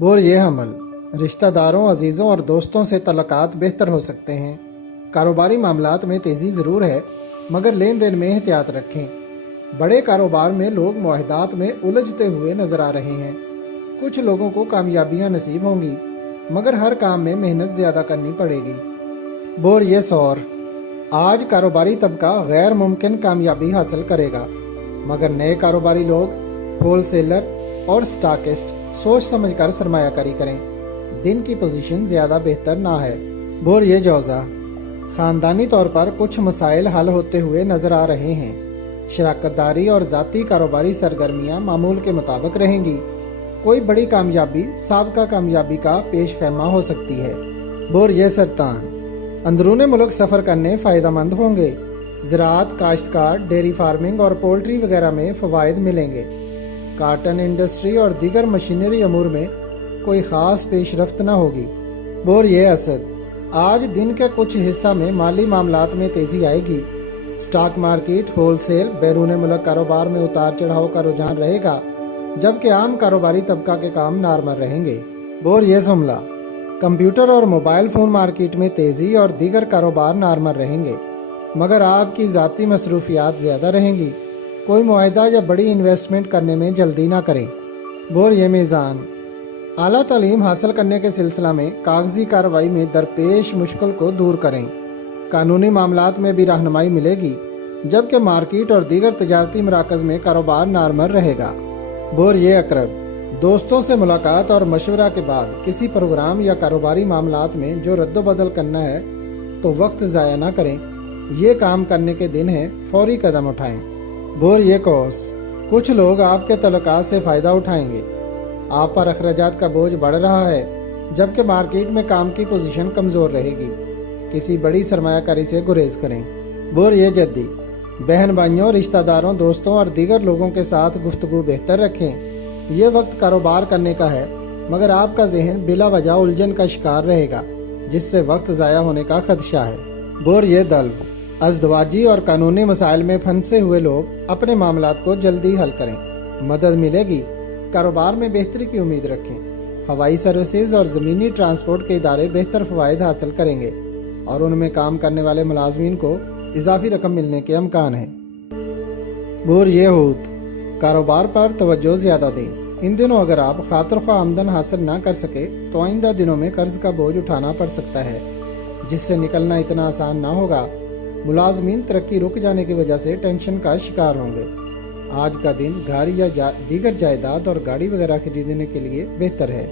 Bore ये हमल रिश्तेदारों, अजीज़ों और दोस्तों से तल्लुकात बेहतर हो सकते हैं। कारोबारी मामलात में तेज़ी ज़रूर है, मगर लेन देन में एहतियात रखें। बड़े कारोबार में लोग मुआहदात में उलझते हुए नजर आ रहे हैं। कुछ लोगों को कामयाबियां नसीब होंगी, मगर हर काम में मेहनत ज़्यादा करनी पड़ेगी। बोर ये सौर आज कारोबारी तबका गैर मुमकिन कामयाबी हासिल करेगा, मगर नए कारोबारी लोग, होलसेलर और स्टॉकिस्ट सोच समझकर सरमायाकारी करें। दिन की पोजीशन ज़्यादा बेहतर ना है। बोर ये जौज़ा ख़ानदानी तौर पर कुछ मसाइल हल होते हुए नज़र आ रहे हैं। शराकतदारी और ज़ाती कारोबारी सरगर्मियाँ मामूल के मुताबिक रहेंगी। कोई बड़ी कामयाबी साबका कामयाबी का पेश खैमा हो सकती है। बोर ये सरतान अंदरूनी मुल्क सफ़र करने फ़ायदेमंद होंगे। ज़राअत, काश्तकार, डेयरी फार्मिंग और पोल्ट्री वगैरह में फ़वाइद मिलेंगे। कार्टन इंडस्ट्री और दीगर मशीनरी अमूर में कोई ख़ास पेशरफ्त न होगी। बोर ये असद आज दिन के कुछ हिस्सा में माली मामलात में तेज़ी आएगी। स्टॉक मार्केट, होलसेल, बैरून मुल्क कारोबार में उतार चढ़ाव का रुझान रहेगा, जबकि आम कारोबारी तबका के काम नॉर्मल रहेंगे। बोर ये जुमला कंप्यूटर और मोबाइल फ़ोन मार्केट में तेज़ी और दीगर कारोबार नॉर्मल रहेंगे, मगर आपकी ज़ाती मसरूफियात ज़्यादा रहेंगी। कोई मुआहदा या बड़ी इन्वेस्टमेंट करने में जल्दी ना करें। बोर ये मीज़ान आला तालीम हासिल करने के सिलसिला में कागजी कार्रवाई में दरपेश मुश्किल को दूर करें। कानूनी मामलात में भी रहनुमाई मिलेगी, जबकि मार्केट और दीगर तजारती मराकज़ में कारोबार नॉर्मल रहेगा। बोर ये अकरब दोस्तों से मुलाकात और मशवरा के बाद किसी प्रोग्राम या कारोबारी मामलात में जो रद्द-बदल करना है तो वक्त ज़ाया ना करें। ये काम करने के दिन हैं, फौरी कदम उठाएं। बोर ये कौस कुछ लोग आपके तल्लुकात से फ़ायदा उठाएंगे। आप पर अखराजात का बोझ बढ़ रहा है, जबकि मार्केट में काम की पोजीशन कमज़ोर रहेगी। किसी बड़ी सरमायाकारी से गुरेज करें। बोर ये जद्दी बहन भाइयों, रिश्तेदारों, दोस्तों और दीगर लोगों के साथ गुफ्तगू बेहतर रखें। ये वक्त कारोबार करने का है, मगर आपका जहन बिला वजह उलझन का शिकार रहेगा, जिससे वक्त ज़ाया होने का खदशा है। बोर ये दल्ब अज़दवाजी और कानूनी मसाइल में फंसे हुए लोग अपने मामलात को जल्दी हल करें। मदद मिलेगी। कारोबार में बेहतरी की उम्मीद रखें। हवाई सर्विसेज और ज़मीनी ट्रांसपोर्ट के इदारे बेहतर फ़वाइद हासिल करेंगे और उनमें काम करने वाले मुलाजमीन को इजाफी रकम मिलने के अमकान हैं। बोर ये होत कारोबार पर तवज्जो ज़्यादा दें। इन दिनों अगर आप खातिर ख्वाह आमदन हासिल ना कर सके तो आइंदा दिनों में कर्ज का बोझ उठाना पड़ सकता है, जिससे निकलना इतना आसान ना होगा। मुलाजमीन तरक्की रुक जाने की वजह से टेंशन का शिकार होंगे। आज का दिन घर या दीगर जायदाद और गाड़ी वगैरह खरीदने के लिए बेहतर है।